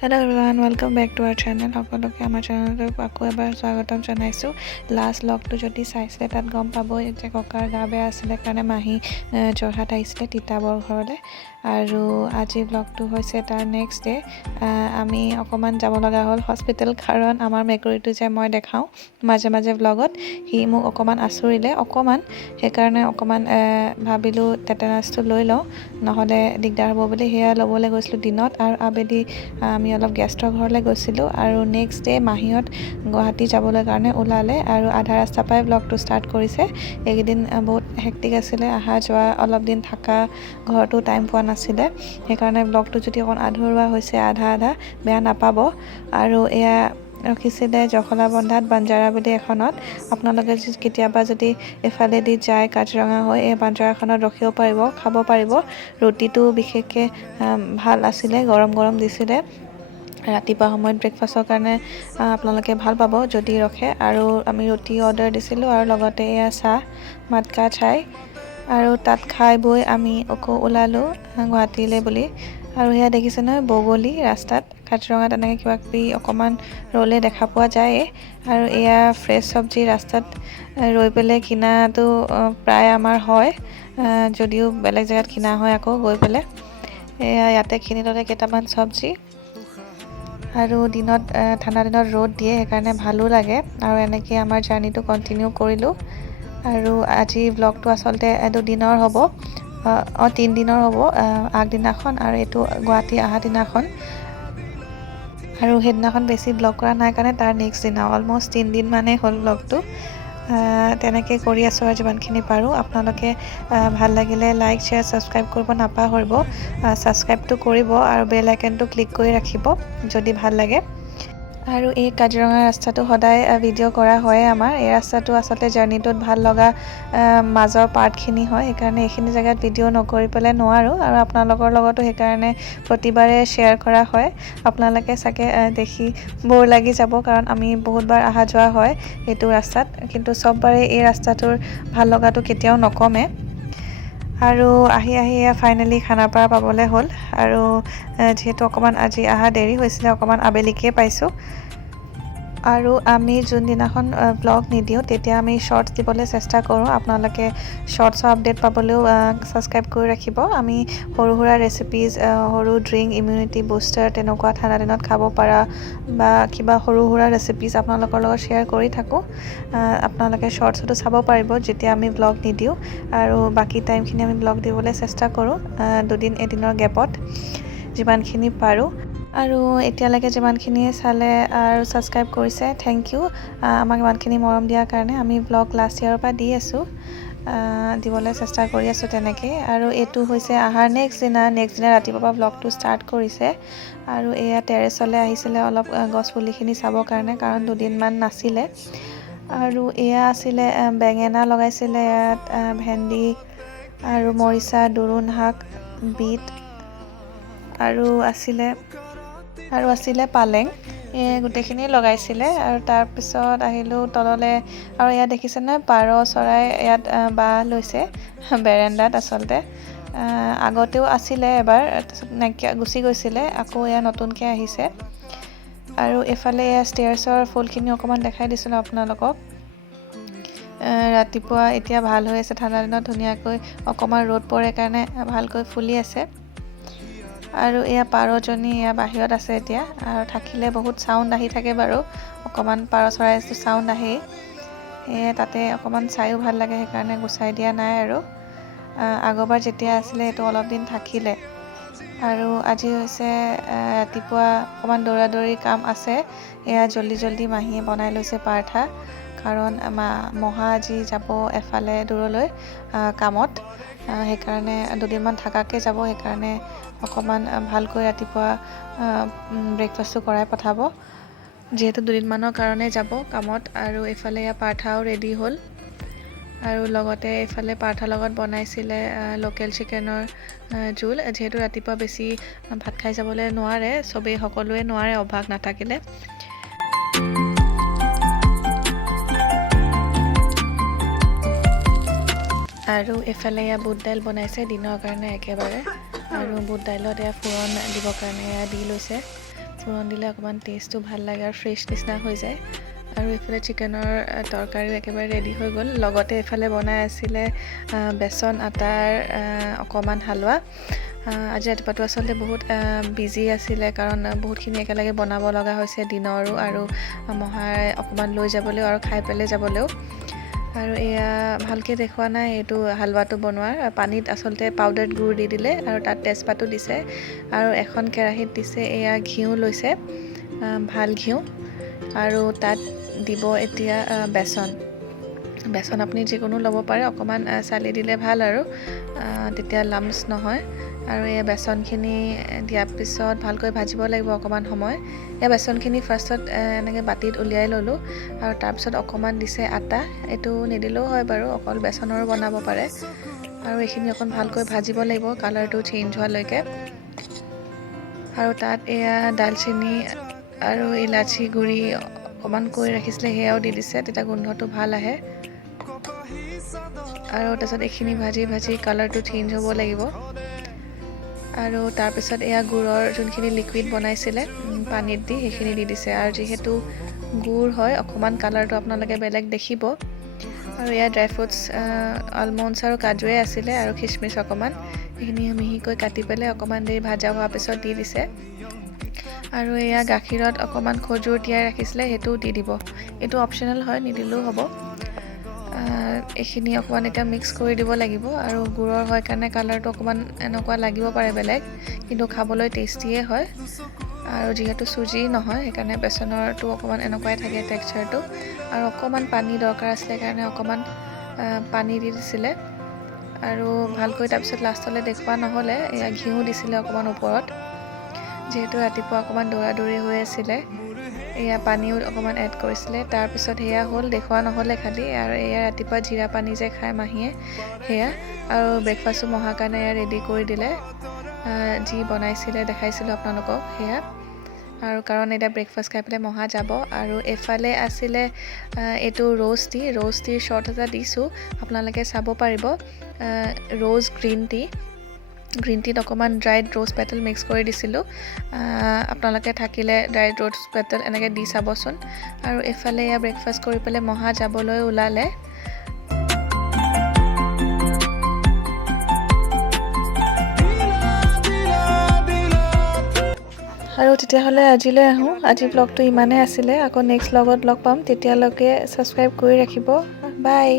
Hello everyone, welcome back to our channel. সকলোকে আমাৰ চেনেলটোত আকৌ এবাৰ স্বাগতম জনাইছোঁ। লাষ্ট ব্লগটো যদি চাইছিলে তাত গম পাব যে ককাৰ গা বেয়া আছিলে কাৰণে মাহী যোৰহাট আহিছিলে তিতাবৰ ঘৰলৈ আৰু আজি ব্লগটো হৈছে তাৰ নেক্সট ডে। আমি অকণমান যাব লগা হ'ল হস্পিটেল কাৰণ আমাৰ মেকুৰীটো যে মই দেখাওঁ মাজে মাজে ব্লগত সি মোক অকণমান আচৰিলে অকণমান সেইকাৰণে অকণমান ভাবিলোঁ টেটেনাছটো লৈ লওঁ নহ'লে দিগদাৰ হ'ব বুলি সেয়া ল'বলৈ গৈছিলোঁ দিনত আৰু আবেলি আমি অলপ গেষ্টৰ ঘৰলৈ গৈছিলোঁ আৰু নেক্সট ডে মাহীহঁত গুৱাহাটী যাবলৈ কাৰণে ওলালে আৰু আধা ৰাস্তাৰ পৰাই ব্লগটো ষ্টাৰ্ট কৰিছে। এইকেইদিন বহুত হেক্টিক আছিলে, অহা যোৱা অলপ দিন থকা ঘৰতো টাইম পোৱা নাছিলে সেইকাৰণে ব্লগটো যদি অকণ আধৰুৱা হৈছে আধা বেয়া নাপাব। আৰু এয়া ৰখিছিলে জখলাবন্ধাত বাঞ্জাৰা বুলি এখনত। আপোনালোকে কেতিয়াবা যদি এফালেদি যায় কাজিৰঙা হৈ এই বাঞ্জাৰাখনত ৰখিব পাৰিব, খাব পাৰিব। ৰুটিটো বিশেষকৈ ভাল আছিলে, গৰম গৰম দিছিলে। ৰাতিপুৱা সময়ত ব্ৰেকফাষ্টৰ কাৰণে আপোনালোকে ভাল পাব যদি ৰখে। আৰু আমি ৰুটি অৰ্ডাৰ দিছিলোঁ আৰু লগতে এয়া চাহ মাটকা চাই আৰু তাত খাই বৈ আমি আকৌ ওলালোঁ গুৱাহাটীলৈ বুলি। আৰু সেয়া দেখিছে নহয় বগলী ৰাস্তাত কাজিৰঙাত এনেকৈ কিবা কিবি অকণমান ৰ'লে দেখা পোৱা যায়। আৰু এয়া ফ্ৰেছ চব্জি ৰাস্তাত ৰৈ পেলাই কিনাটো প্ৰায় আমাৰ হয়, যদিও বেলেগ জেগাত কিনা হয় আকৌ গৈ পেলাই। এয়া ইয়াতে কিনি ল'লে কেইটামান চব্জি আৰু দিনত ঠাণ্ডা দিনত ৰ'দ দিয়ে সেইকাৰণে ভালো লাগে আৰু এনেকৈ আমাৰ জাৰ্ণিটো কণ্টিনিউ কৰিলোঁ। আৰু আজি ব্লগটো আচলতে দুদিনৰ হ'ব, 3 দিনৰ হ'ব, আগদিনাখন আৰু এইটো গুৱাহাটী অহা দিনাখন। আৰু সেইদিনাখন বেছি ব্লগ কৰা নাই কাৰণে তাৰ নেক্সট দিনা অলম'ষ্ট 3 দিন মানেই হ'ল ব্লগটো। তেনেকৈ কৰি আছোঁ আৰু যিমানখিনি পাৰোঁ। আপোনালোকে ভাল লাগিলে লাইক শ্বেয়াৰ ছাবস্ক্ৰাইব কৰিব নাপাহৰিব। ছাবস্ক্ৰাইবটো কৰিব আৰু বেল আইকনটো ক্লিক কৰি ৰাখিব যদি ভাল লাগে। আৰু এই কাজিৰঙা ৰাস্তাটো সদায় ভিডিঅ' কৰা হয়ে আমাৰ। এই ৰাস্তাটো আচলতে জাৰ্ণিটোত ভাল লগা মাজৰ পাৰ্টখিনি হয়, সেইকাৰণে এইখিনি জেগাত ভিডিঅ' নকৰি পেলাই নোৱাৰোঁ আৰু আপোনালোকৰ লগতো সেইকাৰণে প্ৰতিবাৰে শ্বেয়াৰ কৰা হয়। আপোনালোকে চাগে দেখি বৰ লাগি যাব কাৰণ আমি বহুতবাৰ অহা যোৱা হয় এইটো ৰাস্তাত, কিন্তু চববাৰে এই ৰাস্তাটোৰ ভাল লগাটো কেতিয়াও নকমে। আৰু আহি ফাইনেলি খানাপাৰা পাবলৈ হ'ল আৰু যিহেতু অকণমান আজি অহা দেৰি হৈছিলে অকণমান আবেলিকৈ পাইছোঁ। আৰু আমি যোনদিনাখন ব্লগ নিদিওঁ তেতিয়া আমি শ্বৰ্টছ দিবলৈ চেষ্টা কৰোঁ। আপোনালোকে শ্বৰ্টছৰ আপডেট পাবলৈও ছাবস্ক্ৰাইব কৰি ৰাখিব। আমি সৰু সুৰা ৰেচিপিজ, সৰু ড্ৰিংক, ইমিউনিটি বুষ্টাৰ তেনেকুৱা ঠাণ্ডা দিনত খাব পৰা বা কিবা সৰু সুৰা ৰেচিপিজ আপোনালোকৰ লগত শ্বেয়াৰ কৰি থাকোঁ। আপোনালোকে শ্বৰ্টছতো চাব পাৰিব যেতিয়া আমি ব্লগ নিদিওঁ আৰু বাকী টাইমখিনি আমি ব্লগ দিবলৈ চেষ্টা কৰোঁ এদিনৰ গেপত যিমানখিনি পাৰোঁ। আৰু এতিয়ালৈকে যিমানখিনি চালে আৰু ছাবস্ক্ৰাইব কৰিছে থেংক ইউ। আমাক ইমানখিনি মৰম দিয়াৰ কাৰণে। আমি ব্লগ লাষ্ট ইয়াৰৰ পৰা দি আছোঁ, দিবলৈ চেষ্টা কৰি আছোঁ তেনেকৈ। আৰু এইটো হৈছে অহাৰ নেক্সট দিনা ৰাতিপুৱাৰ পৰা ব্লগটো ষ্টাৰ্ট কৰিছে। আৰু এয়া টেৰেছলৈ আহিছিলে অলপ গছ পুলিখিনি চাবৰ কাৰণে কাৰণ দুদিনমান নাছিলে। আৰু এয়া আছিলে বেঙেনা লগাইছিলে ইয়াত, ভেন্দি আৰু মৰিচা, দোৰোণ শাক, বিট আৰু আছিলে পালেং। গোটেইখিনি লগাইছিলে। আৰু তাৰপিছত আহিলোঁ তললৈ আৰু ইয়াত দেখিছে নহয় পাৰ চৰাই ইয়াত বাঁহ লৈছে বেৰেণ্ডাত। আচলতে আগতেও আছিলে এবাৰ, তাৰপিছত নাইকিয়া গুচি গৈছিলে, আকৌ এয়া নতুনকৈ আহিছে। আৰু এইফালে এয়া ষ্টেয়াৰ্ছৰ ফুলখিনি অকণমান দেখাই দিছিলোঁ আপোনালোকক। ৰাতিপুৱা এতিয়া ভাল হৈ আছে, ঠাণ্ডা দিনত ধুনীয়াকৈ অকণমান ৰ'দ পৰে কাৰণে ভালকৈ ফুলি আছে। আৰু এয়া পাৰজনী এয়া বাহিৰত আছে এতিয়া, আৰু থাকিলে বহুত চাউণ্ড আহি থাকে বাৰু, অকণমান পাৰ চৰাই চাউণ্ড আহেই। সেয়ে তাতে অকণমান চায়ো ভাল লাগে সেইকাৰণে গুচাই দিয়া নাই। আৰু আগৰবাৰ যেতিয়া আছিলে এইটো অলপ দিন থাকিলে। আৰু আজি হৈছে ৰাতিপুৱা অকণমান দৌৰা দৌৰি কাম আছে। এয়া জল্দি মাহীয়ে বনাই লৈছে পাৰঠা কাৰণ মহা আজি যাব এফালে দূৰলৈ কামত, সেইকাৰণে দুদিনমান থকাকৈ যাব, সেইকাৰণে অকণমান ভালকৈ ৰাতিপুৱা ব্ৰেকফাষ্টটো কৰাই পঠাব যিহেতু দুদিনমানৰ কাৰণে যাব কামত। আৰু এইফালে এয়া পাৰঠাও ৰেডি হ'ল। আৰু লগতে এইফালে পাৰঠাৰ লগত বনাইছিলে লোকেল চিকেনৰ জোল, যিহেতু ৰাতিপুৱা বেছি ভাত খাই যাবলৈ নোৱাৰে, সকলোৱে নোৱাৰে অভ্যাস নাথাকিলে। আৰু এইফালে এয়া বুট দাইল বনাইছে দিনৰ কাৰণে একেবাৰে, আৰু বুট দাইলত এয়া ফোৰণ দিবৰ কাৰণে এয়া দি লৈছে। পাঁচফোৰণ দিলে অকণমান টেষ্টটো ভাল লাগে আৰু ফ্ৰেছ নিচিনা হৈ যায়। আৰু এইফালে চিকেনৰ তৰকাৰীও একেবাৰে ৰেডি হৈ গ'ল। লগতে এইফালে বনাই আছিলে বেচন আটাৰ অকণমান হালোৱা। আজি ৰাতিপুৱাটো আচলতে বহুত বিজি আছিলে, কাৰণ বহুতখিনি একেলগে বনাব লগা হৈছে দিনৰো, আৰু মহাই অকণমান লৈ যাবলৈও আৰু খাই পেলাই যাবলৈও। আৰু এয়া ভালকৈ দেখুওৱা নাই এইটো হালোৱাটো বনোৱাৰ। পানীত আচলতে পাউডাৰ্ড গুড় দি দিলে আৰু তাত তেজপাতো দিছে, আৰু এখন কেৰাহীত দিছে এয়া ঘিউ লৈছে, ভাল ঘিউ, আৰু তাত দিব এতিয়া বেচন আপুনি যিকোনো ল'ব পাৰে, অকণমান চালি দিলে ভাল, আৰু তেতিয়া লাম্পছ নহয়। আৰু এই বেচনখিনি দিয়াৰ পিছত ভালকৈ ভাজিব লাগিব অকণমান সময়। এই বেচনখিনি ফাৰ্ষ্টত এনেকৈ বাতিত উলিয়াই ল'লোঁ, আৰু তাৰপিছত অকণমান দিছে আটা। এইটো নিদিলেও হয় বাৰু, অকল বেচনৰো বনাব পাৰে। আৰু এইখিনি অকণ ভালকৈ ভাজিব লাগিব কালাৰটো চেঞ্জ হোৱালৈকে। আৰু তাত এয়া দালচেনি আৰু ইলাচি গুড়ি অকণমান কৰি ৰাখিছিলে, সেয়াও দি দিছে, তেতিয়া গোন্ধটো ভাল আহে। আৰু তাৰপিছত এইখিনি ভাজি কালাৰটো চেঞ্জ হ'ব লাগিব। আৰু তাৰপিছত এয়া গুড়ৰ যোনখিনি লিকুইড বনাইছিলে পানীত দি, সেইখিনি দি দিছে। আৰু যিহেতু গুড় হয়, অকণমান কালাৰটো আপোনালোকে বেলেগ দেখিব। আৰু এয়া ড্ৰাই ফ্ৰুটছ আলমণ্ডছ আৰু কাজুৱে আছিলে, আৰু খিচমিচ অকণমান, সেইখিনি মিহিকৈ কাটি পেলাই অকণমান দেৰি ভাজা হোৱাৰ পিছত দি দিছে। আৰু এয়া গাখীৰত অকণমান খজুৰ তিয়াই ৰাখিছিলে, সেইটোও দি দিব। এইটো অপশ্যনেল হয়, নিদিলেও হ'ব। এইখিনি অকণমান এতিয়া মিক্স কৰি দিব লাগিব। আৰু গুড়ৰ হয় কাৰণে কালাৰটো অকণমান এনেকুৱা লাগিব পাৰে বেলেগ, কিন্তু খাবলৈ টেষ্টিয়ে হয়। আৰু যিহেতু চুজি নহয়, সেইকাৰণে বেচনৰটো অকণমান এনেকুৱাই থাকে টেক্সচাৰটো। আৰু অকণমান পানী দৰকাৰ আছিলে কাৰণে অকণমান পানী দি দিছিলে। আৰু ভালকৈ তাৰপিছত লাষ্টলৈ দেখুওৱা নহ'লে, এয়া ঘিউ দিছিলে অকণমান ওপৰত, যিহেতু ৰাতিপুৱা অকণমান দৌৰা হৈ আছিলে। এয়া পানীও অকণমান এড কৰিছিলে। তাৰপিছত সেয়া হ'ল, দেখুওৱা নহ'লে খালি। আৰু এয়া ৰাতিপুৱা জিৰা পানী যে খায় মাহীয়ে, সেয়া। আৰু ব্ৰেকফাষ্টো মহাৰ কাৰণে এয়া ৰেডি কৰি দিলে, যি বনাইছিলে দেখাইছিলোঁ আপোনালোকক, সেয়া। আৰু কাৰণ এতিয়া ব্ৰেকফাষ্ট খাই পেলাই মহা যাব। আৰু এফালে আছিলে এইটো ৰ'জ টিৰ শ্বৰ্ট এটা দিছোঁ, আপোনালোকে চাব পাৰিব। ৰ'জ গ্ৰীণ টিত অকণমান ড্ৰাইড ৰ'জ পেটেল মিক্স কৰি দিছিলোঁ। আপোনালোকে থাকিলে ড্ৰাইড ৰ'জ পেটেল এনেকৈ দি চাবচোন। আৰু এফালে এয়া ব্ৰেকফাষ্ট কৰি পেলাই মহা যাবলৈ ওলালে। আৰু তেতিয়াহ'লে আজিলৈ আহোঁ। আজি ব্লগটো ইমানেই আছিলে। আকৌ নেক্সট ব্লগত লগ পাম, তেতিয়ালৈকে ছাবস্ক্ৰাইব কৰি ৰাখিব। বাই।